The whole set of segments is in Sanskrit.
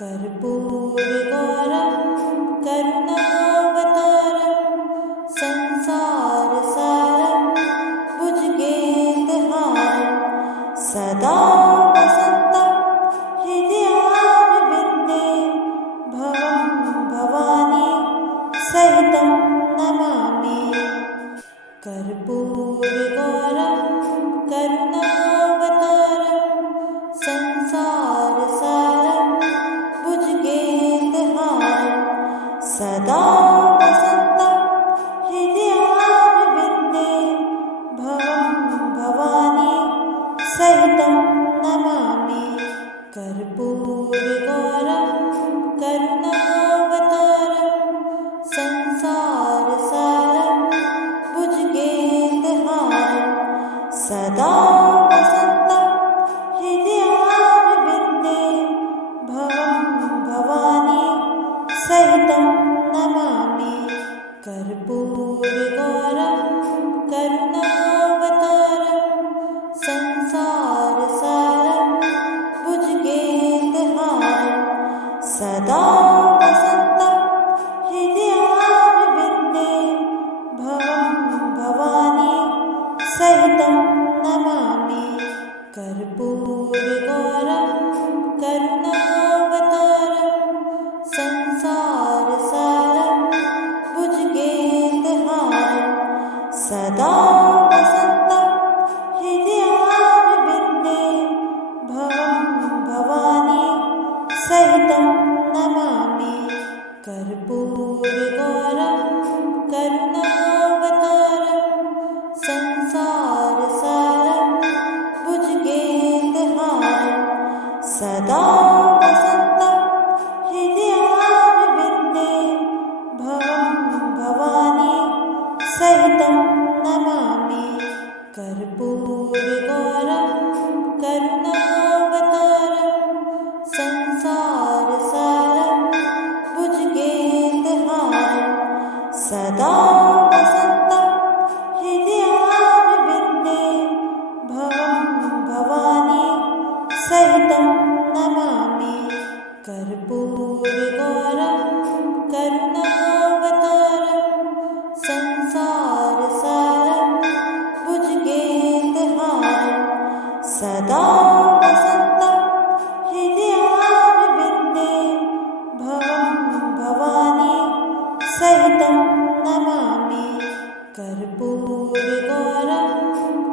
कर्पूरगौरं करुणावतारं संसारसारं भुजगेन्द्रहारं सदा वसन्तं हृदयारविन्दे भवं भवानी सहितं नमामि। कर्पूरगौरं करुणावतारं संसारसारं भुजगेन्द्रहारं सदा वसन्तं हृदयारविन्दे भवं भवानी सहितं नमामि। कर्पूरगौरं करुणावतारं संसारसारं भुजगेन्द्रहारं सदा वसन्तं हृदयारविन्दे भवं भवानी सहितं नमामि। कर्पूरगौरं करुणावतारं संसारसारं भुजगेन्द्रहारं सदा वसन्तं हृदयारविन्दे भवं भवानी सहितं नमामि। कर्पूरगौरं करुणावतारं संसारसारं भुजगेन्द्रहारं सदा वसन्तं हृदयारविन्दे भवं भवानी सहितं नमामि। कर्पूरगौरं करुणावतारं संसारसारं भुजगेन्द्रहारं सदा वसन्तं हृदयारविन्दे भवं भवानी सहितं नमामि। कर्पूरगौरं करुणावतारं संसारसारं भुजगेन्द्रहारं सदा वसन्तं हृदयारविन्दे भवं भवानी सहितं नमामि। कर्पूरगौरं करुणावतारं संसारसारं भुजगेन्द्रहारं सदा वसन्तं हृदयारविन्दे भवं भवानी सहितं नमामि। कर्पूरगौरं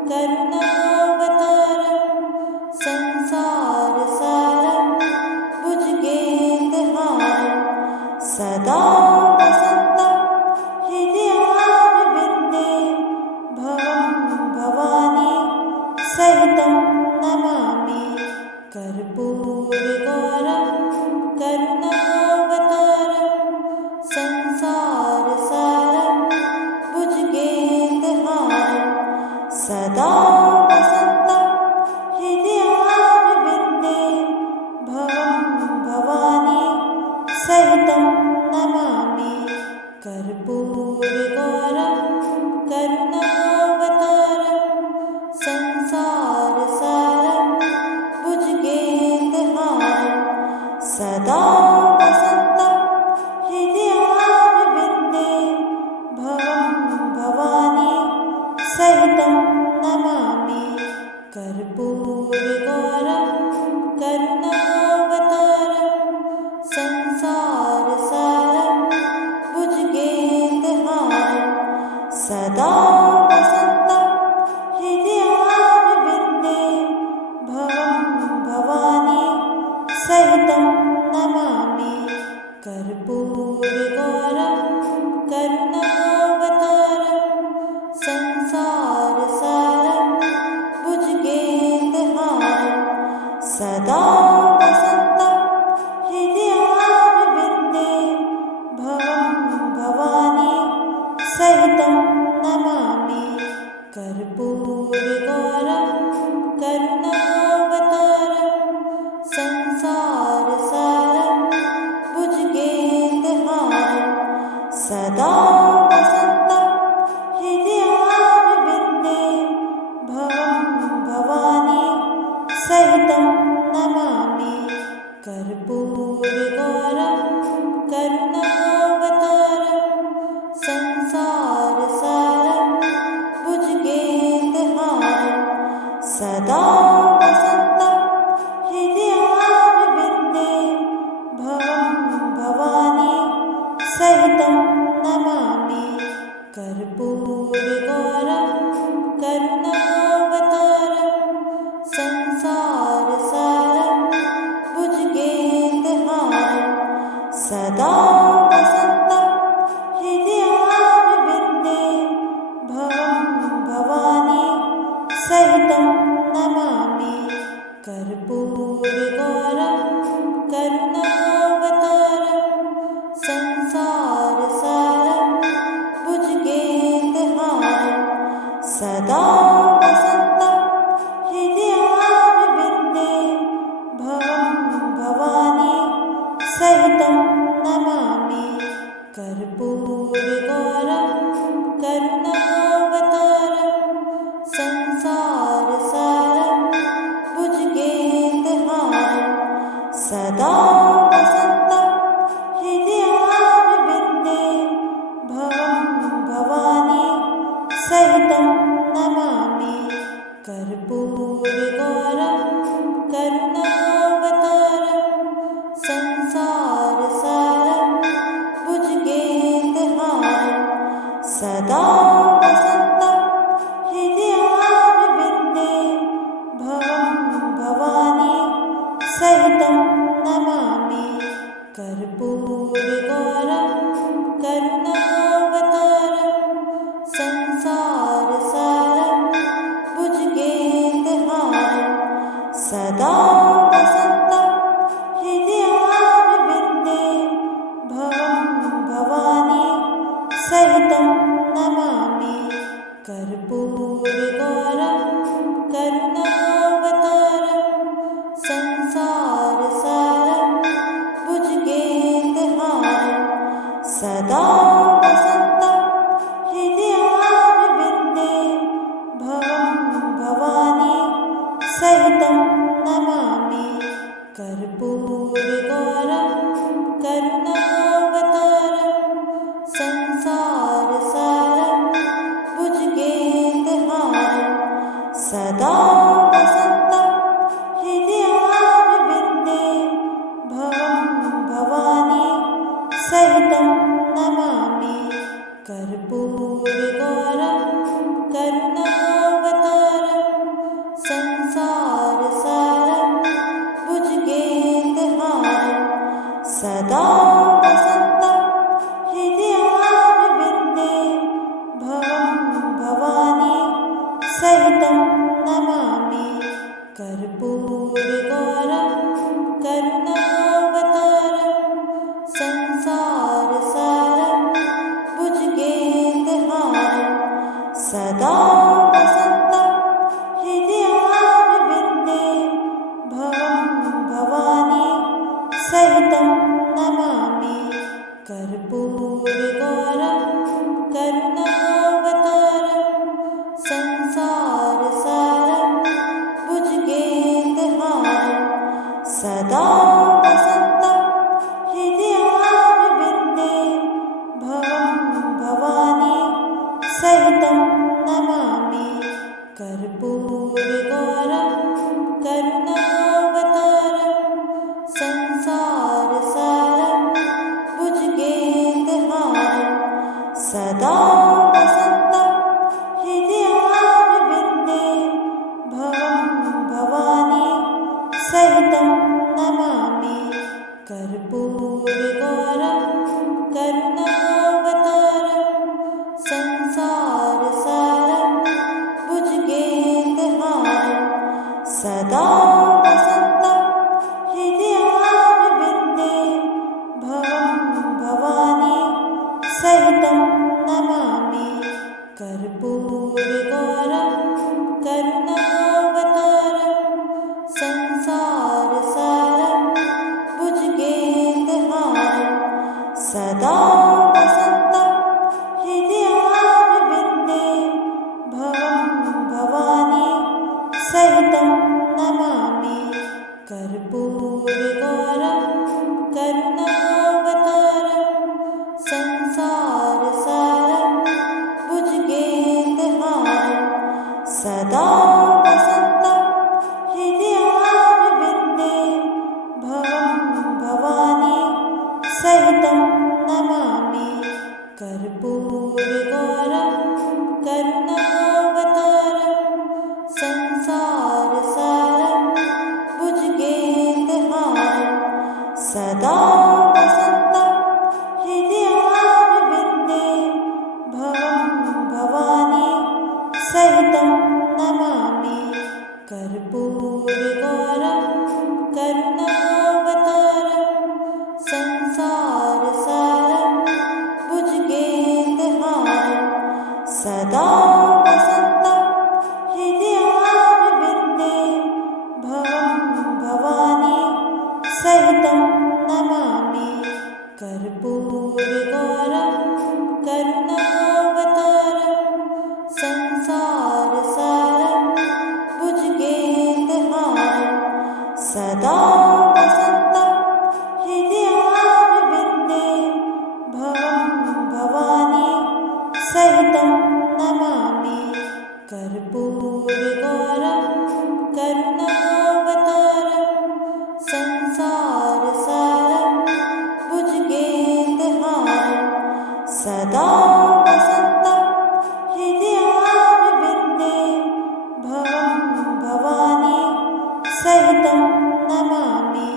करुणावतारं संसारसारं भुजगेन्द्रहारं सदा वसन्तं हृदयारविन्दे भवं भवानी सहितं नमामि। कर्पूरगौरं करुणावतारं संसारसारं भुजगेन्द्रहारं सदा वसन्तं हृदयारविन्दे भवं भवानी सहितं नमामि। कर्पूरगौरं करुणावतारं संसारसारं भुजगेन्द्रहारं सदा वसन्तं हृदयारविन्दे भवं भवानी सहितं नमामि। कर्पूरगौरं करुणावतारं संसारसारं भुजगेन्द्रहारं सदा वसन्तं हृदयारविन्दे भवं भवानी सहितं नमामि। कर्पूरगौरं करुणावतारं संसारसारं भुजगेन्द्रहारं सदा वसन्तं हृदयारविन्दे भवं भवानी सहितं नमामि। कर्पूरगौरं करुणावतारं संसारसारं भुजगेन्द्रहारं सदा वसन्तं हृदयारविन्दे भवं भवानी सहितं नमामि। कर्पूर करुणावतारं संसारसारं भुजगेन्द्रहारं सदा वसन्तं हृदयारविन्दे भवं भवानी सहितं नमामि कर्पूरगौरं करुणावतारं संसारसारं भुजगेन्द्रहारं सदा वसन्तं हृदयारविन्दे भवं भवानी सहितं नमामि कर्पूरगौरं करुणावतारं संसारसारं भुजगेन्द्रहारं सदा वसन्तं हृदयारविन्दे भवं भवानी सहितं नमामि कर्पूरगौरं करुणावतारं संसारसारं भुजगेन्द्रहारं सदा वसन्तं हृदयारविन्दे भवं भवानी सहितं नमामि कर्पूरगौरं करुणावतारं संसारसारं भुजगेन्द्रहारं सदा वसन्तं हृदयारविन्दे भवं भवानी सहितं नमामि कर्पूरगौरं करुणावतारं संसारसारं भुजगेन्द्रहारं सदा वसन्तं हृदयारविन्दे भवं भवानी सहितं नमामि कर्पूरगौरं करुणावतारं संसारसारं भुजगेन्द्रहारं सदा वसन्तं हृदयारविन्दे भवं भवानी सहितं नमामि कर्पूरगौरं करुणावतारं संसारसारं भुजगेन्द्रहारं सदा वसन्तं हृदयारविन्दे भवं भवानी सहितं नमामि कर्पूरगौरं करुणावतारं संसारसारं भुजगेन्द्रहारं सदा वसन्तं हृदयारविन्दे भवं भवानी सहितं नमामि कर्पूरगौरं करुणावतारं संसारसारं भुजगेन्द्रहारं सदा वसन्तं हृदयारविन्दे भवं भवानी सहितं नमामि कर्पूरगौरं करुणावतारं संसारसारं भुजगेन्द्रहारं सदा वसन्तं हृदयारविन्दे भवं भवानी सहितं नमामि कर्पूरगौरं करुणावतारं संसारसारं भुजगेन्द्रहारं सदा वसन्तं हृदयारविन्दे भवं भवानी सहितं नमामि कर्पूरगौरं करुणावतारं संसारसारं भुजगेन्द्रहारं सदा वसन्तं हृदयारविन्दे भवं भवानी सहितं नमामि कर्पूरगौरं करुणावतारं संसारसारं भुजगेन्द्रहारं सदा वसन्तं हृदयारविन्दे भवं भवानी सहितं नमामि कर्पूरगौरं करुणावतारं सदा वसन्तं हृदयारविन्दे भवं भवानी सहितं नमामि। कर्पूरगौरं करुणावतारं संसारसारं भुजगेन्द्रहारं सदा वसन्तं हृदयारविन्दे भवं भवानी सहितं नमामि। कर्पूरगौरं करुणावतारं संसारसारं भुजगेन्द्रहारं सदा वसन्तं हृदयारविन्दे भवं भवानी सहितं नमामि। कर्पूरगौरं करुणावतारं संसारसारं भुजगेन्द्रहारं सदा वसन्तं हृदयारविन्दे भवं भवानी सहितं नमामि।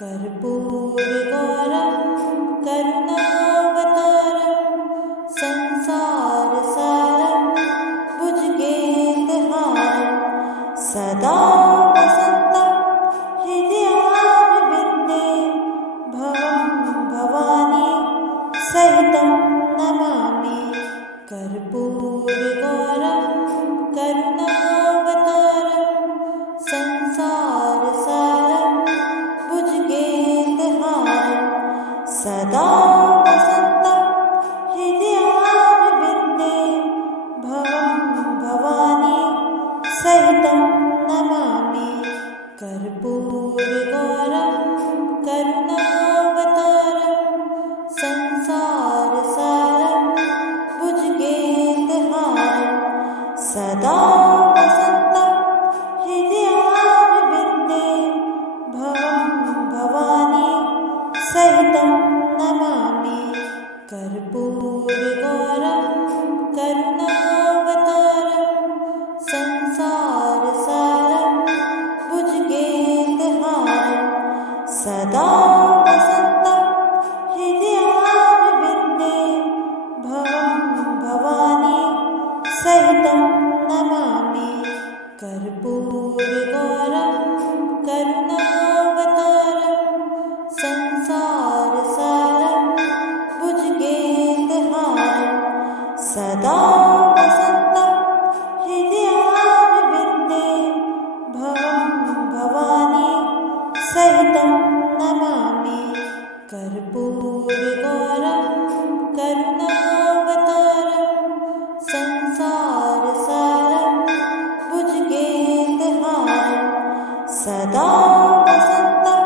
कर्पूरगौरं करुणावतारं संसारसारं भुजगेन्द्रहारं सदा वसन्तं हृदयारविन्दे भवं भवानी सहितं नमामि। कर्पूरगौरं करुणावतारं संसारसारं भुजगेन्द्रहारं सदा वसन्तं हृदयारविन्दे भवं भवानी सहितं नमामि। कर्पूरगौरं करुणावतारं संसारसारं भुजगेन्द्रहारं सदा वसन्तं हृदयारविन्दे भवं भवानी सहितं नमामि। कर्पूरगौरं करुणावतारं संसारसारं भुजगेन्द्रहारं सदा वसन्तं हृदयारविन्दे भवं भवानी सहितं नमामि। कर्पूरगौरं करुणावतारं संसारसारं भुजगेन्द्रहारं सदा वसन्तं हृदयारविन्दे भवं भवानी सहितं नमामि। कर्पूरगौरं करुणावतारं संसारसारं भुजगेन्द्रहारं सदा वसन्तं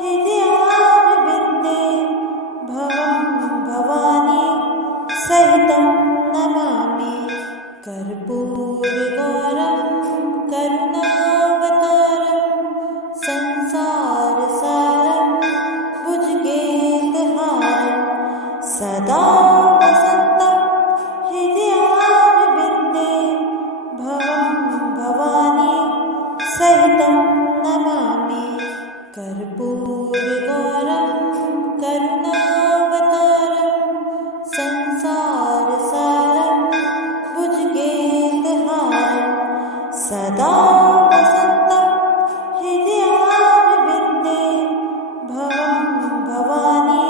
हृदयारविन्दे भवं भवानी सहितं नमामि। कर्पूरगौरं करुणावतारं संसारसारं भुजगेन्द्रहारं सदा वसन्तं हृदयारविन्दे भवं भवानी सहितं नमामि। कर्पूरगौरं करुणावतारं संसारसारं भुजगेन्द्रहारं सदा वसन्तं हृदयारविन्दे भवं भवानी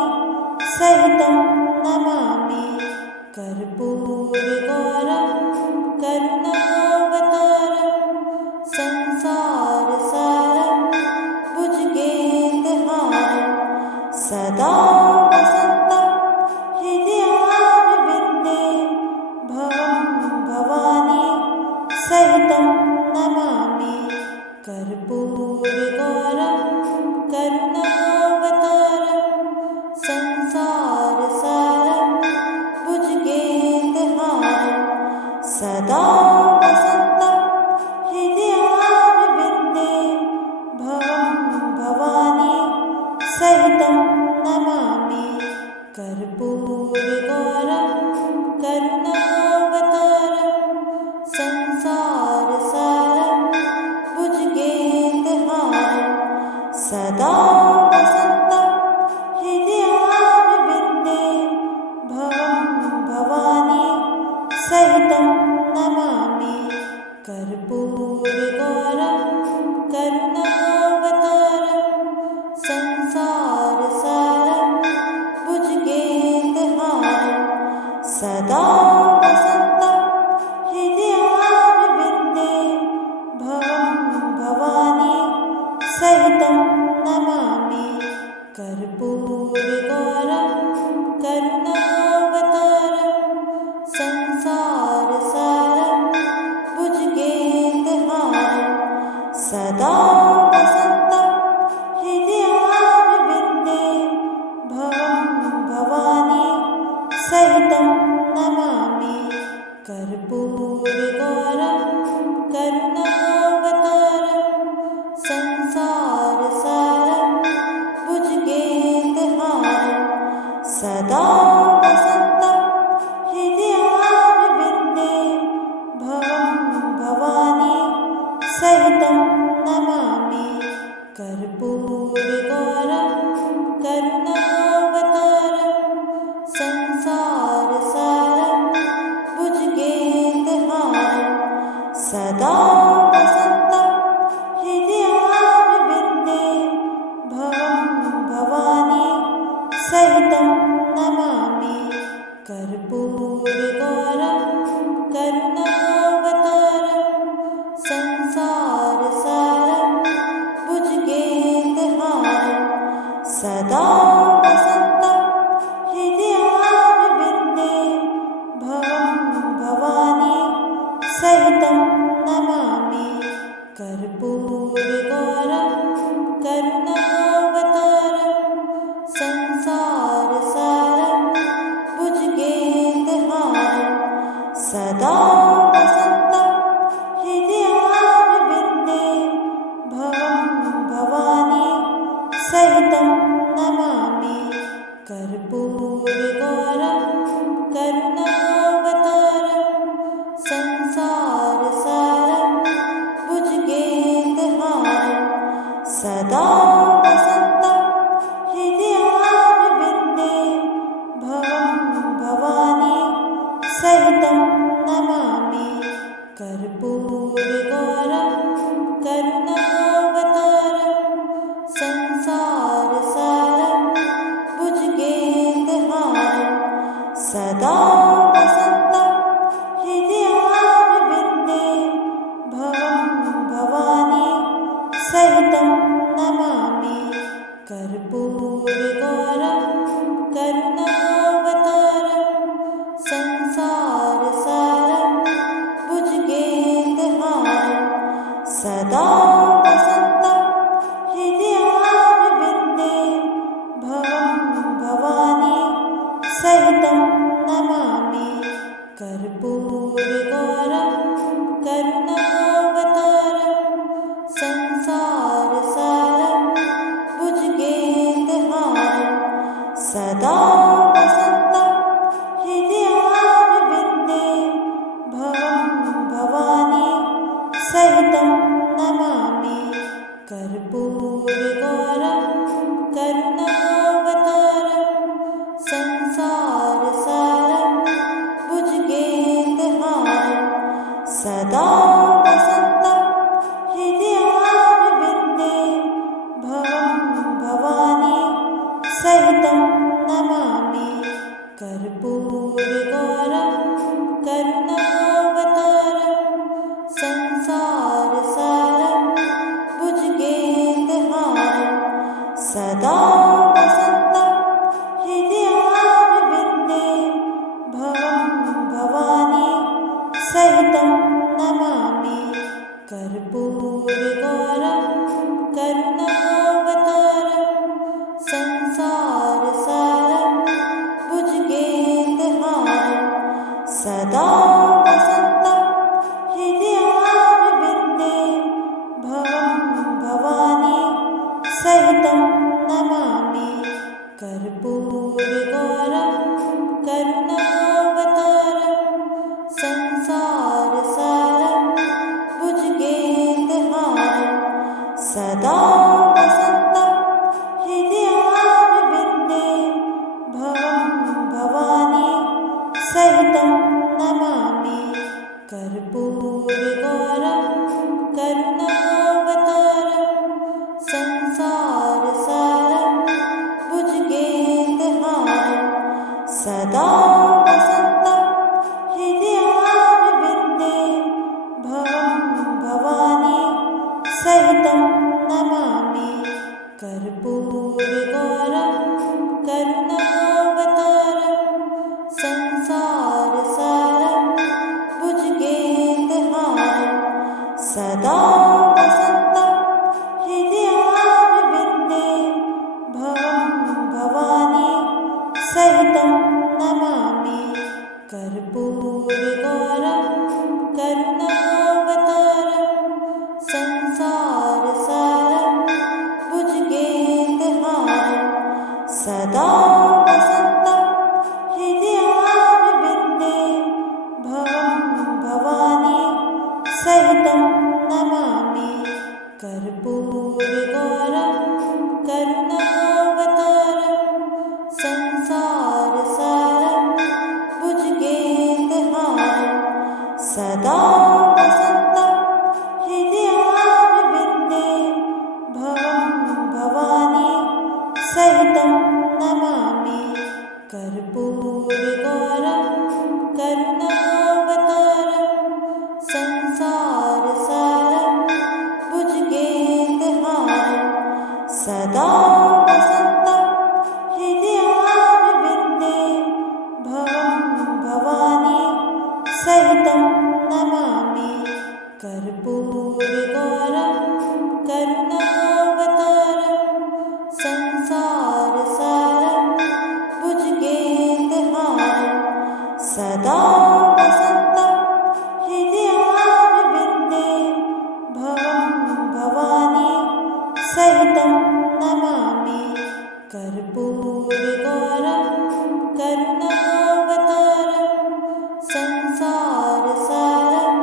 सहितं नमामि। कर्पूरगौरं करुणावतारं संसारसारं भुजगेन्द्रहारं सदा वसन्तं हृदयारविन्दे भवं भवानी सहितं नमामि। कर्पूरगौरं करुणावतारं संसारसारं भुजगेन्द्रहारं सदा वसन्तं हृदयारविन्दे भवं भवानी सहितं नमामि। कर्पूरगौरं करुणावतारं संसारसारं भुजगेन्द्रहारं सदा वसन्तं संसारसारं भुजगेन्द्रहारं सदा वसन्तं हृदयारविन्दे भवं भवानी सहितं नमामि। कर्पूरगौरं करुणावतारं संसारसारं भुजगेन्द्रहारं सदा वसन्तं हृदयारविन्दे भवं भवानी सहितं नमामि। कर्पूरगौरं करुणावतारं संसारसारं भुजगेन्द्रहारं सदा वसन्तं हृदयारविन्दे भवं भवानी सहितं नमामि। कर्पूरगौरं करुणावतारं संसारसारं भुजगेन्द्रहारं सदा वसन्तं हृदयारविन्दे भवं भवानी सहितं नमामि। कर्पूरगौरं करुणावतारं संसारसारं भुजगेन्द्रहारं सदा वसन्तं हृदयारविन्दे भवं भवानी सहितं नमामि। कर्पूरगौरं करुणावतारं संसारसारं भुजगेन्द्रहारं सदा वसन्तं हृदयारविन्दे भवं भवानी सहितं नमामि। कर्पूरगौरं करुणावतारं संसारसारं भुजगेन्द्रहारं सदा वसन्तं हृदयारविन्दे भवं भवानी सहितं नमामि। कर्पूरगौरं करुणावतारं संसारसारं भुजगेन्द्रहारं सदा वसन्तं हृदयारविन्दे भवं भवानी सहितं नमामि। कर्पूरगौरं करुणावतारं संसारसारं भुजगेन्द्रहारं सदा वसन्तं हृदयारविन्दे भवं भवानी सहितं नमामि। कर्पूरगौरं करुणावतारं संसारसारं भुजगेन्द्रहारं सदा वसन्तं हृदयारविन्दे भवं भवानी सहितं नमामि। कर्पूरगौरं करुणावतारं संसारसारं भुजगेन्द्रहारं सदा वसन्तं हृदयारविन्दे भवं भवानी सहितं नमामि। कर्पूरगौरं करुणावतारं संसारसारं भुजगेन्द्रहारं सदा वसन्तं हृदयारविन्दे भवं भवानी सहितं नमामि। कर्पूरगौरं करुणावतारं संसारसारं भुजगेन्द्रहारं सदा वसन्तं हृदयारविन्दे भवं भवानी सहितं नमामि। कर्पूरगौरं करुणावतारं संसारसारं भुजगेन्द्रहारं सदा वसन्तं हृदयारविन्दे भवं भवानी सहितं नमामि। कर्पूरगौरं करुणावतारं संसारसारं करुणावतारं संसारसारं भुजगेन्द्रहारं सदा वसन्तं हृदयारविन्दे भवं भवानी सहितं नमामि कर्पूरगौरं करुणावतारं संसारसारं भुजगेन्द्रहारं सदा वसन्तं हृदयारविन्दे भवं भवानी सहितं नमामि कर्पूरगौरं करुणावतारं संसारसारं भुजगेन्द्रहारं सदा वसन्तं हृदयारविन्दे भवं भवानी सहितं नमामि कर्पूरगौरं करुणावतारं संसारसारं भुजगेन्द्रहारं सदा वसन्तं हृदयारविन्दे भवं भवानी सहितं नमामि कर्पूरगौरं करुणावतारं संसारसारं भुजगेन्द्रहारं सदा वसन्तं हृदयारविन्दे भवं भवानी सहितं नमामि कर्पूरगौरं करुणावतारं संसारसारं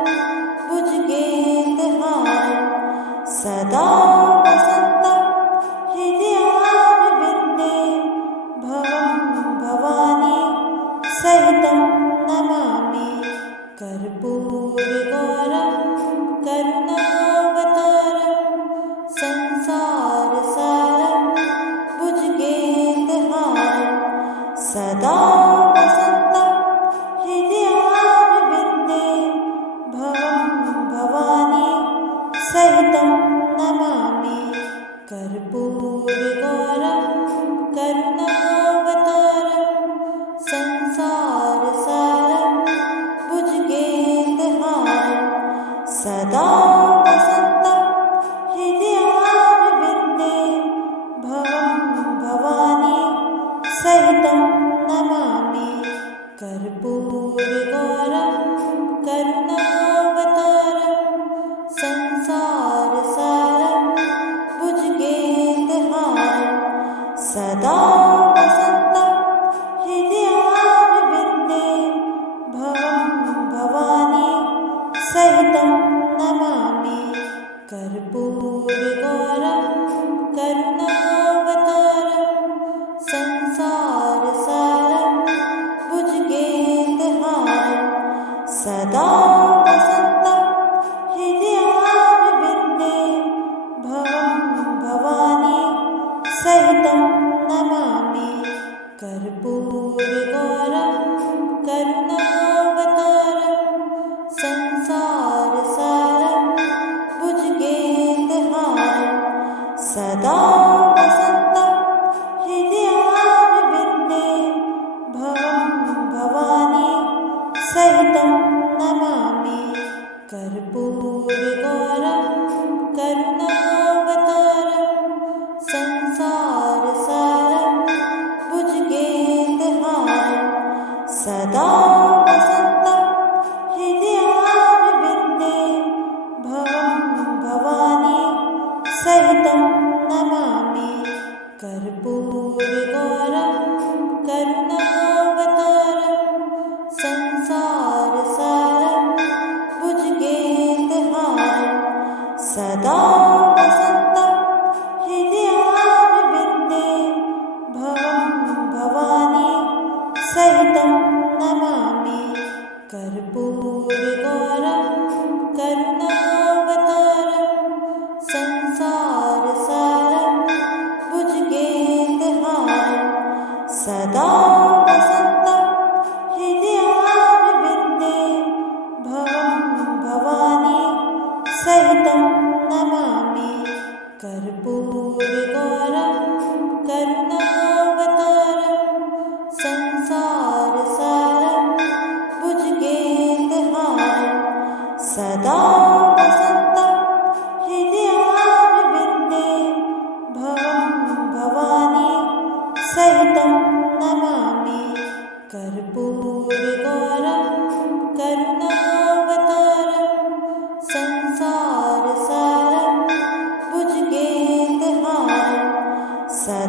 भुजगेन्द्रहारं सदा वसन्तं हृदयारविन्दे भवं भवानी सहितं नमामि कर्पूरगौरं करुणावतारं संसारसारं भुजगेन्द्रहारं सदा वसन्तं हृदयारविन्दे भवं भवानी सहितं नमामि कर्पूरगौरं करुणावतारं संसारसारं भुजगेन्द्रहारं सदा वसन्तं हृदयारविन्दे भवं भवानी सहितं नमामि कर्पूरगौरं करुणावतारं संसारसारं भुजगेन्द्रहारं सदा वसन्तं हृदयारविन्दे भवं भवानी सहितं नमामि कर्पूरगौरं करुणावतारं संसारसारं भुजगेन्द्रहारं सदा वसन्तं हृदयारविन्दे भवं भवानी सहितं नमामि कर्पूरगौरं करुणावतारं संसारसारं भुजगेन्द्रहारं सदा वसन्तं हृदयारविन्दे भवं भवानी सहितं नमामि कर्पूरगौरं करुणावतारं संसारसारं भुजगेन्द्रहारं सदा वसन्तं हृदयारविन्दे भवं भवानी सहितं नमामि कर्पूरगौरं करुणावतारं संसारसारं भुजगेन्द्रहारं सदा वसन्तं हृदयारविन्दे भवं भवानी सहितं नमामि कर्पूरगौरं करुणावतारं संसारसारं भुजगेन्द्रहारं सदा वसन्तं हृदयारविन्दे भवं भवानी सहितं नमामि कर्पूरगौरं करुणावतारं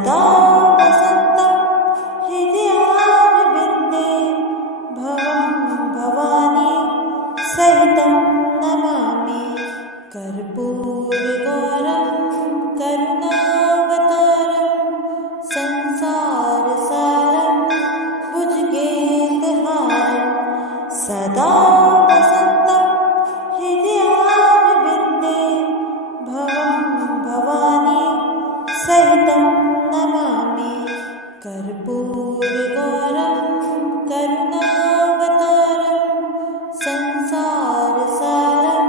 सदा वसन्तं हृदयारविन्दे भवं भवानी सहितं नमामि। कर्पूरगौरं करुणावतारं संसारसारं भुजगेन्द्रहारं सदा वसन्तं हृदयारविन्दे भवं भवानी सहितं नमामि। कर्पूरगौरं करुणावतारं संसारसारं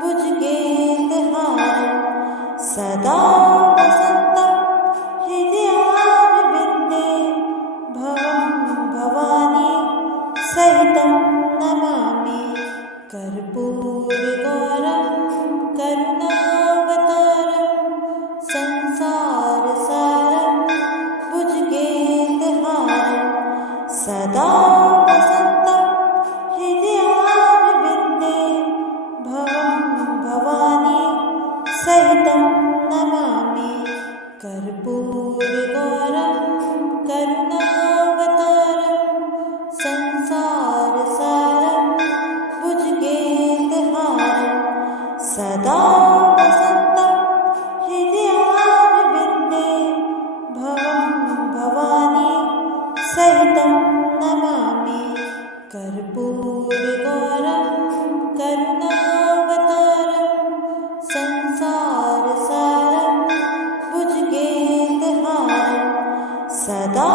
भुजगेन्द्रहारं सदा वसन्तं हृदयारविन्दे भवं भवानी सहितं नमामि। कर्पूरगौरं करुणावतारं संसारसारं भुजगेन्द्रहारं सदा वसन्तं हृदयारविन्दे भवं भवानी सहितं नमामि। कर्पूरगौरं करुणावतारं संसारसारं भुजगेन्द्रहारं सदा वसन्तं हृदयारविन्दे भवं भवानी सहितं नमामि। कर्पूरगौरं करुणावतारं संसारसारं भुजगेन्द्रहारं सदा